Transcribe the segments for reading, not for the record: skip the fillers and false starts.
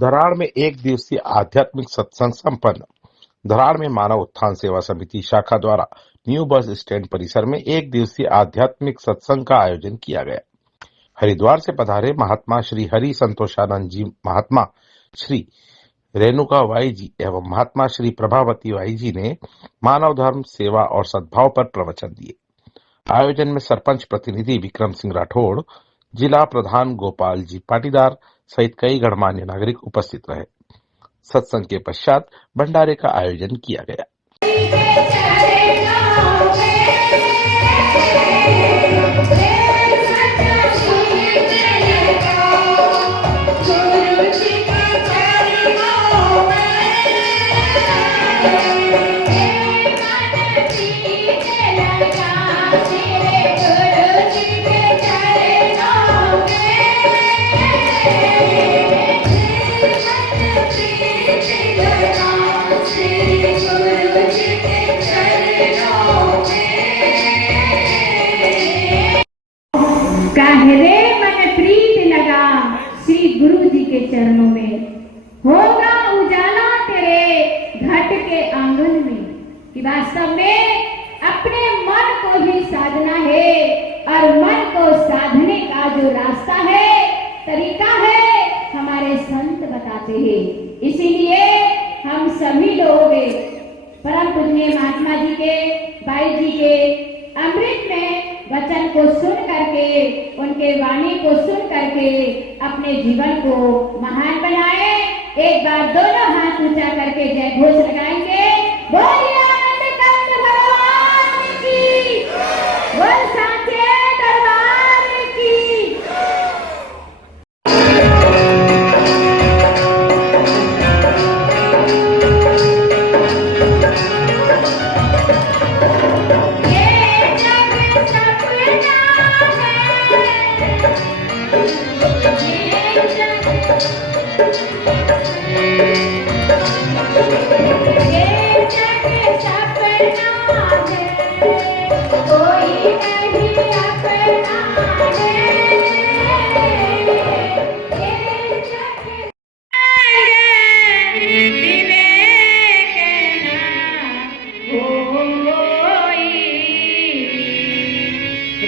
धराड़ में एक दिवसीय आध्यात्मिक सत्संग संपन्न। धराड़ में मानव उत्थान सेवा समिति शाखा द्वारा न्यू बस स्टैंड परिसर में एक दिवसीय आध्यात्मिक सत्संग का आयोजन किया गया। हरिद्वार से पधारे महात्मा श्री हरि संतोषानंद जी, महात्मा श्री रेणुका बाई जी एवं महात्मा श्री प्रभावती बाई जी ने मानव धर्म, सेवा और सद्भाव पर प्रवचन दिए। आयोजन में सरपंच प्रतिनिधि विक्रम सिंह राठौड़, जिला प्रधान गोपाल जी पाटीदार सहित कई गणमान्य नागरिक उपस्थित रहे। सत्संग के पश्चात भंडारे का आयोजन किया गया। काहरे मन प्रीत लगा श्री गुरु जी के चरणों में, होगा उजाला तेरे घट के आंगन में। कि वास्तव में अपने मन को ही साधना है और मन को साधने का जो रास्ता है, तरीका है, हमारे संत बताते हैं। इसीलिए हम सभी लोग परम पूजनीय महात्मा जी के, बाई जी के अमृत में वचन को सुन करके, उनके वाणी को सुन करके अपने जीवन को महान बनाए। एक बार दोनों हाथ ऊंचा करके जय घोष लगाएंगे। बोलिए आनंद कंद भगवान की, बोल साचे दरबार की।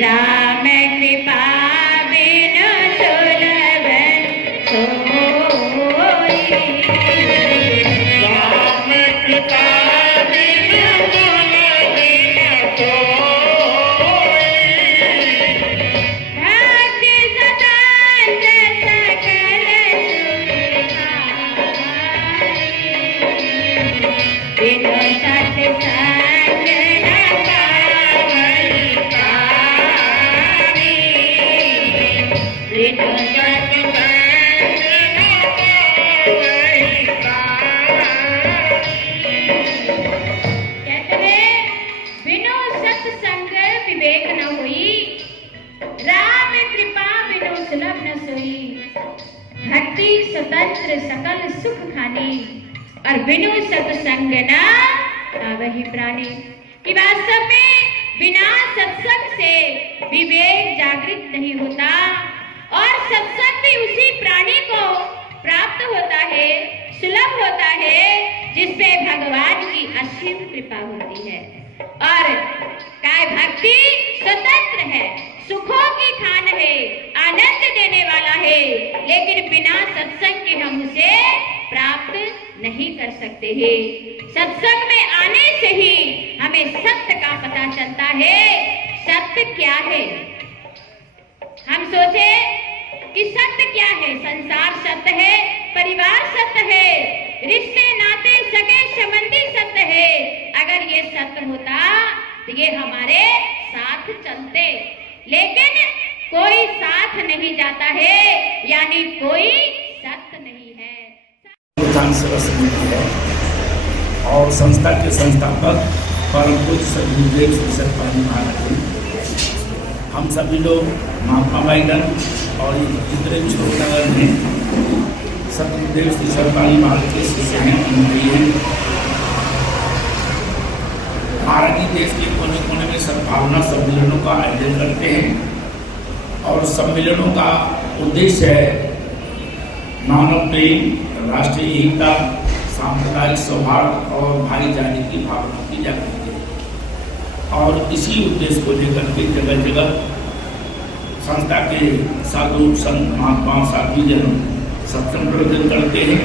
राम कृपा बिनु सुलभ सोई, राम कृपा बिनु सुलभ सोई। भक्ति सदांत सकल सुख बिनु सत्संग न पावई पावी, बिनु सत्संग न पावई पावी। कहते हैं बिनु सत्संग विवेक न होई, राम कृपा बिनु सुलभ न सोई। भक्ति स्वतंत्र सकल सुख खानी और बिनु सत्संग न पावहि प्राणी। कि वास्तव में बिना सत्संग से विवेक जागृत नहीं होता और सत्संग भी उसी प्राणी को प्राप्त होता है, सुलभ होता है, जिसपे भगवान की असीम कृपा होती है। और काय भक्ति स्वतंत्र है, सुखों की खान है, आनंद देने वाला है, लेकिन बिना सत्संग के हम उसे प्राप्त नहीं कर सकते हैं। सत्संग में आने से ही हमें सत्य का पता चलता है। सत्य क्या है? हम सोचे कि सत्य क्या है? संसार सत्य है, परिवार सत्य है, रिश्ते नाते सगे संबंधी सत्य है। अगर ये सत्य होता तो ये हमारे साथ चलते, लेकिन कोई साथ नहीं जाता है, यानी कोई सत्य नहीं है। उत्थान सेवा समिति है और संस्था के संस्थापक परम पूज्य सदगुरुदेव श्री सतपाल महाराज। हम सभी लोग महात्मा बाईगन और जितने भी छोटनगर में सतगुरुदेव श्री सतपाल महाराज के शिष्य हैं। महाराज जी देश के कोने कोने में सद्भावना सम्मेलनों का आयोजन करते हैं और सम्मेलनों का उद्देश्य है मानव प्रेम, राष्ट्रीय एकता, सांप्रदायिक सौहार्द और भाईचारे की भावना की जागृति है। और इसी उद्देश्य को लेकर के जगह जगह संस्था के साधु संत महात्मा साथी जन सत्संग प्रवचन करते हैं।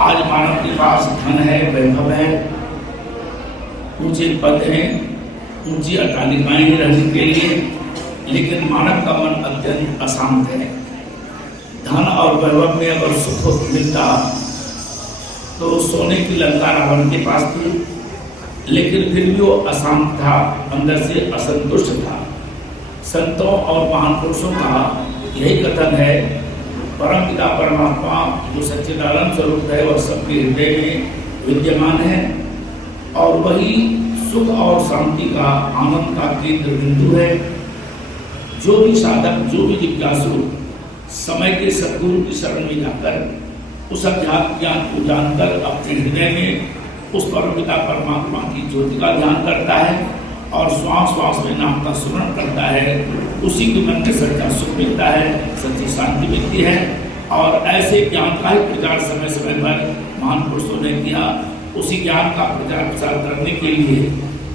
आज मानव के पास धन है, वैभव है, ऊंचे पद हैं, ऊंची अट्टालिकाएं हैं रहने के लिए, लेकिन मानव का मन अत्यंत अशांत है। धन और वैभव में अगर सुख मिलता तो सोने की लंका रावण के पास थी, लेकिन फिर भी वो अशांत था, अंदर से असंतुष्ट था। संतों और महान पुरुषों का यही कथन है, परमपिता परमात्मा जो सच्चिदानंद स्वरूप है वह सबके हृदय में विद्यमान है और वही सुख और शांति का, आनंद का केंद्र बिंदु है। जो भी साधक, जो भी जिज्ञासु समय के सद्गुरु की शरण में जाकर उस अध्यात्म ज्ञान को जानकर अपने हृदय में उस परमपिता परमात्मा की ज्योति का ध्यान करता है और श्वास श्वास में नाम का स्मरण करता है, उसी के मन में सच्चा सुख मिलता है, सच्ची शांति मिलती है। और ऐसे ज्ञान का ही प्रचार समय समय पर महान पुरुषों ने किया। उसी ज्ञान का प्रचार प्रसार करने के लिए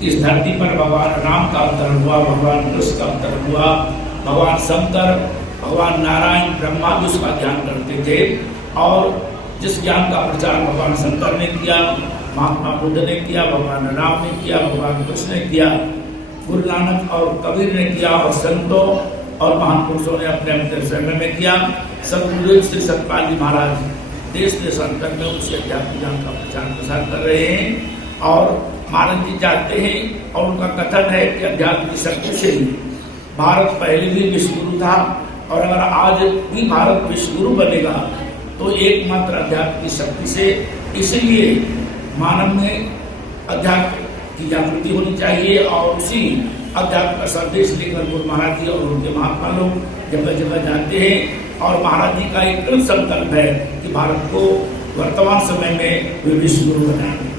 इस धरती पर भगवान राम का अवतार हुआ, भगवान कृष्ण का अवतार हुआ, भगवान शंकर, भगवान नारायण, ब्रह्मा भी उसका ध्यान करते थे। और जिस ज्ञान का प्रचार भगवान शंकर ने किया, महात्मा बुद्ध ने किया, भगवान राम ने किया, भगवान कृष्ण ने किया, गुरु नानक और कबीर ने किया, और संतों और महान पुरुषों ने अपने अपने समय में किया। सतगुरु श्री सतपाल जी महाराज देश देशांतर में उसी अध्यात्म ज्ञान का प्रचार प्रसार कर रहे हैं। और महाराज जी चाहते हैं और उनका कथन है कि अध्यात्म की शक्ति से ही भारत पहले भी विश्वगुरु था, और अगर आज भी भारत विश्वगुरु बनेगा तो एकमात्र अध्यात्म की शक्ति से। इसलिए मानव में अध्यात्म की जागृति होनी चाहिए और उसी अध्यात्म का संदेश लेकर गुरु महाराज जी और उनके महात्मा लोग जगह जगह जाते हैं। और महाराज जी का एक दृढ़ संकल्प है कि भारत को वर्तमान समय में वे विश्व गुरु बनाएंगे।